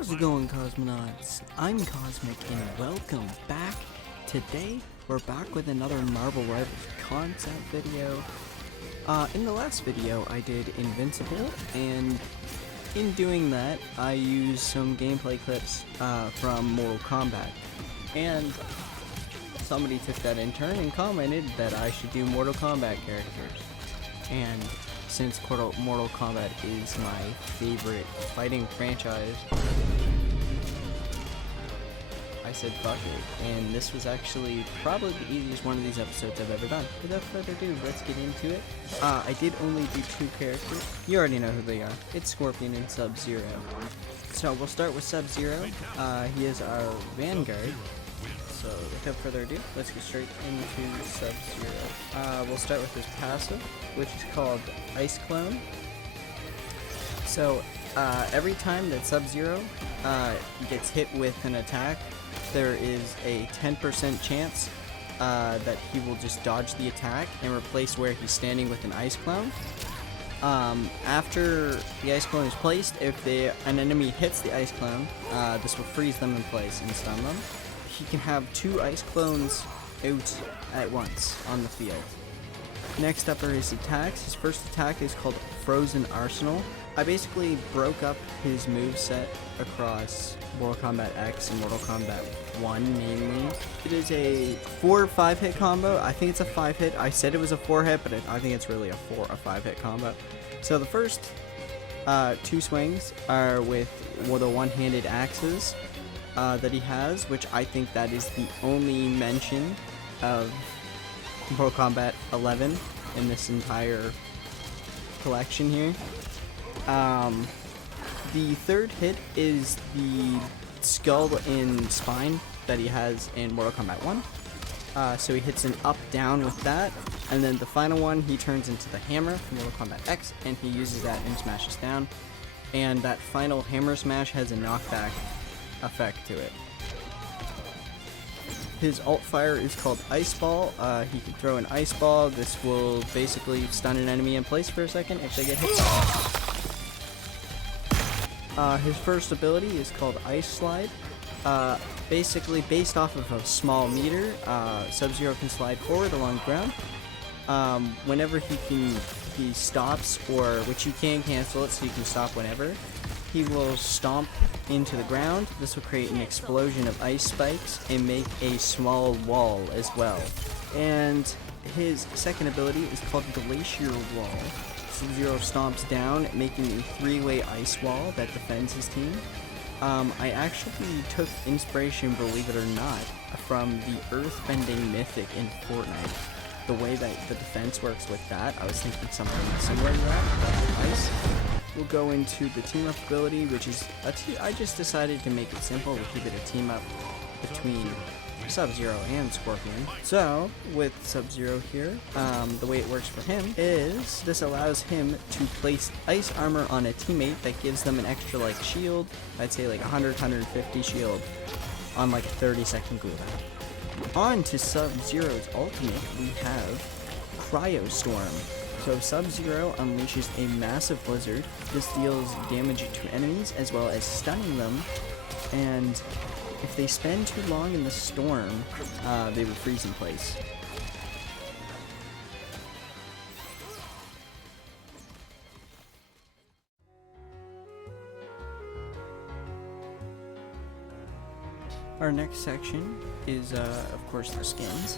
How's it going, cosmonauts? I'm Cosmic and welcome back. Today we're back with another Marvel Rivals concept video. In the last video I did Invincible, and in doing that I used some gameplay clips from Mortal Kombat, and somebody took that in turn and commented that I should do Mortal Kombat characters. And since Mortal Kombat is my favorite fighting franchise, I said fuck it, and this was actually probably the easiest one of these episodes I've ever done. Without further ado, let's get into it. I did only do two characters. You already know who they are. It's Scorpion and Sub-Zero. So we'll start with Sub-Zero. He is our Vanguard. So without further ado, let's get straight into Sub-Zero. We'll start with his passive, which is called Ice Clone. So every time that Sub-Zero gets hit with an attack, there is a 10% chance that he will just dodge the attack and replace where he's standing with an Ice Clone. After the Ice Clone is placed, if an enemy hits the Ice Clone, this will freeze them in place and stun them. He can have two Ice Clones out at once on the field. Next up are his attacks. His first attack is called Frozen Arsenal. I basically broke up his moveset across Mortal Kombat X and Mortal Kombat 1 mainly. It is a 4 or 5 hit combo. I think it's a 5 hit. I said it was a 4 hit, but I think it's really a 5 hit combo. So the first two swings are with the one-handed axes that he has, which I think that is the only mention of Mortal Kombat 11 in this entire collection here. The third hit is the skull and spine that he has in Mortal Kombat 1. So he hits an up-down with that, and then the final one he turns into the hammer from Mortal Kombat X, and he uses that and smashes down. And that final hammer smash has a knockback effect to it. His alt fire is called Ice Ball. He can throw an ice ball. This will basically stun an enemy in place for a second if they get hit. His first ability is called Ice Slide. Basically based off of a small meter, Sub-Zero can slide forward along the ground. Whenever he stops, or which you can cancel it so you can stop whenever, he will stomp into the ground. This will create an explosion of ice spikes and make a small wall as well. And his second ability is called Glacier Wall. Sub-Zero stomps down, making a 3-way ice wall that defends his team. I actually took inspiration, believe it or not, from the Earthbending Mythic in Fortnite. The way that the defense works with that, I was thinking something similar to that, ice. We'll go into the team up ability, which is I just decided to make it simple. We'll keep it a team up between Sub-Zero and Scorpion. So with Sub-Zero here, the way it works for him is this allows him to place ice armor on a teammate that gives them an extra shield. I'd say 100-150 shield on a 30-second cooldown. On to Sub-Zero's ultimate, we have Cryo Storm. So Sub-Zero unleashes a massive blizzard. This deals damage to enemies as well as stunning them, and if they spend too long in the storm, they would freeze in place. Our next section is, of course, the skins.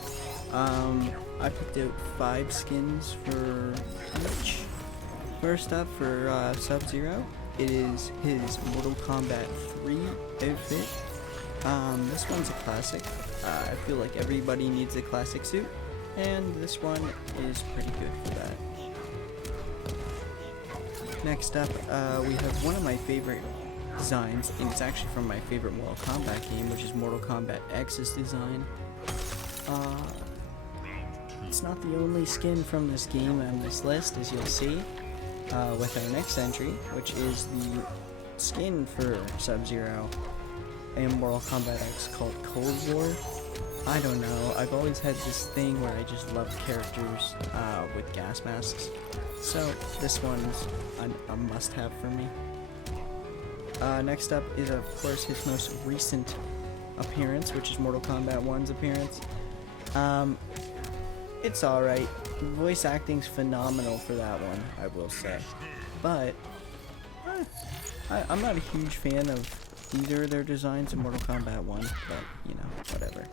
I picked out 5 skins for each. First up for Sub-Zero, it is his Mortal Kombat 3 outfit. This one's a classic. I feel like everybody needs a classic suit, and this one is pretty good for that. Next up, we have one of my favorite designs, and it's actually from my favorite Mortal Kombat game, which is Mortal Kombat X's design. It's not the only skin from this game on this list, as you'll see with our next entry, which is the skin for Sub-Zero in Mortal Kombat X called Cold War. I don't know, I've always had this thing where I just love characters with gas masks, so this one's a must-have for me. Next up is, of course, his most recent appearance, which is Mortal Kombat 1's appearance. It's alright. Voice acting's phenomenal for that one, I will say. But I'm not a huge fan of either of their designs in Mortal Kombat 1, but, you know, whatever.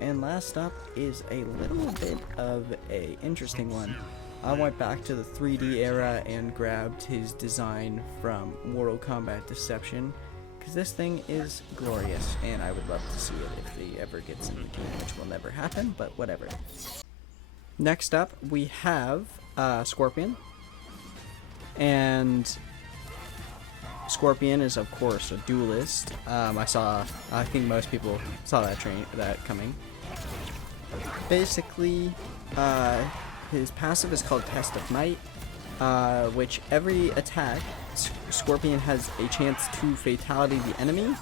And last up is a little bit of a interesting one. I went back to the 3D era and grabbed his design from Mortal Kombat Deception, because this thing is glorious, and I would love to see it if he ever gets in the game, which will never happen, but whatever. Next up, we have Scorpion, and Scorpion is, of course, a duelist. I think most people saw that coming. Basically, his passive is called Test of Might, which every attack, Scorpion has a chance to fatality the enemy.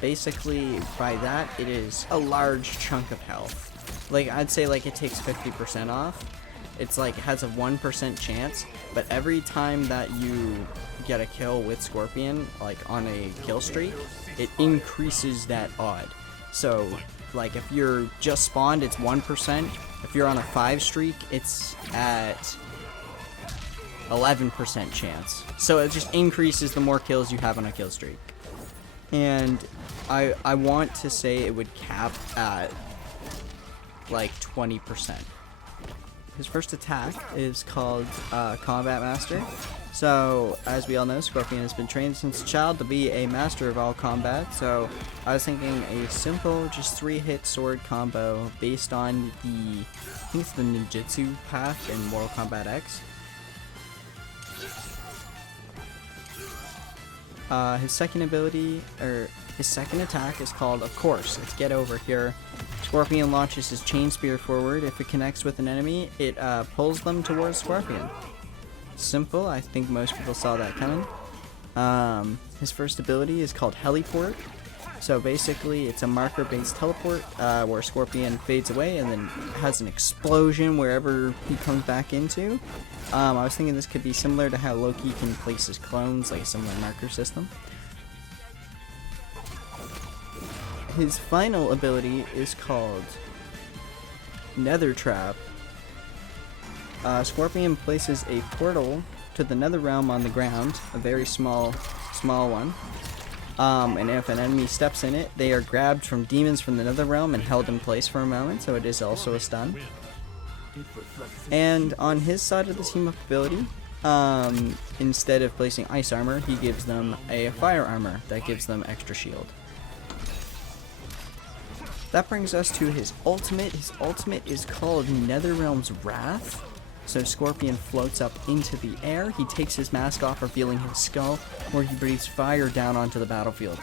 Basically, by that, it is a large chunk of health. Like, I'd say, like, it takes 50% off. It's like, it has a 1% chance, but every time that you get a kill with Scorpion, like, on a kill streak, it increases that odd. So, like, if you're just spawned, it's 1%. If you're on a 5 streak, it's at 11% chance. So it just increases the more kills you have on a kill streak. And I want to say it would cap at like 20%. His first attack is called Combat Master. So, as we all know, Scorpion has been trained since a child to be a master of all combat. So, I was thinking a simple, just 3-hit sword combo based on the, I think it's the ninjutsu path in Mortal Kombat X. His second ability, or his second attack is called, of course, it's Get Over Here. Scorpion launches his chain spear forward. If it connects with an enemy, it pulls them towards Scorpion. Simple, I think most people saw that coming. His first ability is called Heliport. So basically, it's a marker-based teleport where Scorpion fades away and then has an explosion wherever he comes back into. I was thinking this could be similar to how Loki can place his clones, like a similar marker system. His final ability is called Nether Trap. Scorpion places a portal to the Nether Realm on the ground, a very small one. And if an enemy steps in it, they are grabbed from demons from the Nether Realm and held in place for a moment, so it is also a stun. And on his side of the team-up ability, instead of placing ice armor, he gives them a fire armor that gives them extra shield. That brings us to his ultimate. His ultimate is called Netherrealm's Wrath. So Scorpion floats up into the air. He takes his mask off, revealing his skull, where he breathes fire down onto the battlefield.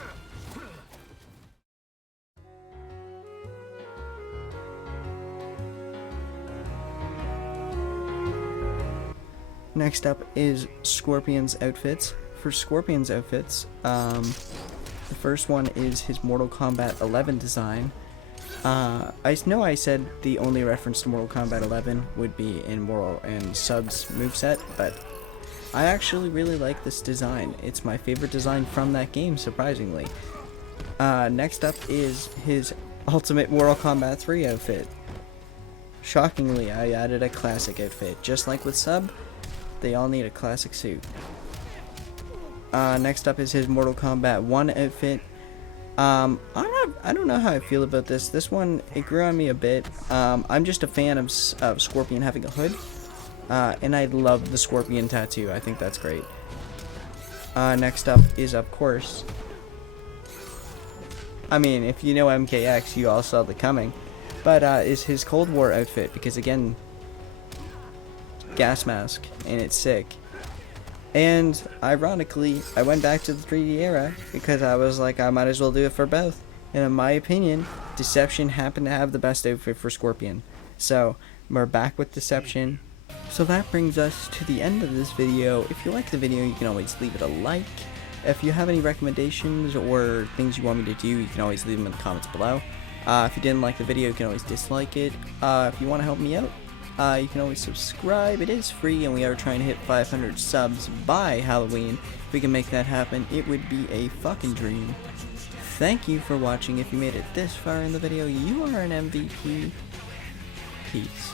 Next up is Scorpion's outfits. For Scorpion's outfits, the first one is his Mortal Kombat 11 design. I know I said the only reference to Mortal Kombat 11 would be in Sub's moveset, but I actually really like this design. It's my favorite design from that game, surprisingly. Next up is his Ultimate Mortal Kombat 3 outfit. Shockingly, I added a classic outfit. Just like with Sub, they all need a classic suit. Next up is his Mortal Kombat 1 outfit. I don't know how I feel about this. This one, it grew on me a bit. I'm just a fan of Scorpion having a hood. And I love the Scorpion tattoo. I think that's great. Next up is, of course, I mean, if you know MKX, you all saw the coming. But, is his Cold War outfit, because again, gas mask, and it's sick. And, ironically, I went back to the 3D era, because I was like, I might as well do it for both. And in my opinion, Deception happened to have the best outfit for Scorpion. So, we're back with Deception. So that brings us to the end of this video. If you like the video, you can always leave it a like. If you have any recommendations or things you want me to do, you can always leave them in the comments below. If you didn't like the video, you can always dislike it. If you want to help me out, You can always subscribe. It is free, and we are trying to hit 500 subs by Halloween. If we can make that happen, it would be a fucking dream. Thank you for watching. If you made it this far in the video, you are an MVP. Peace.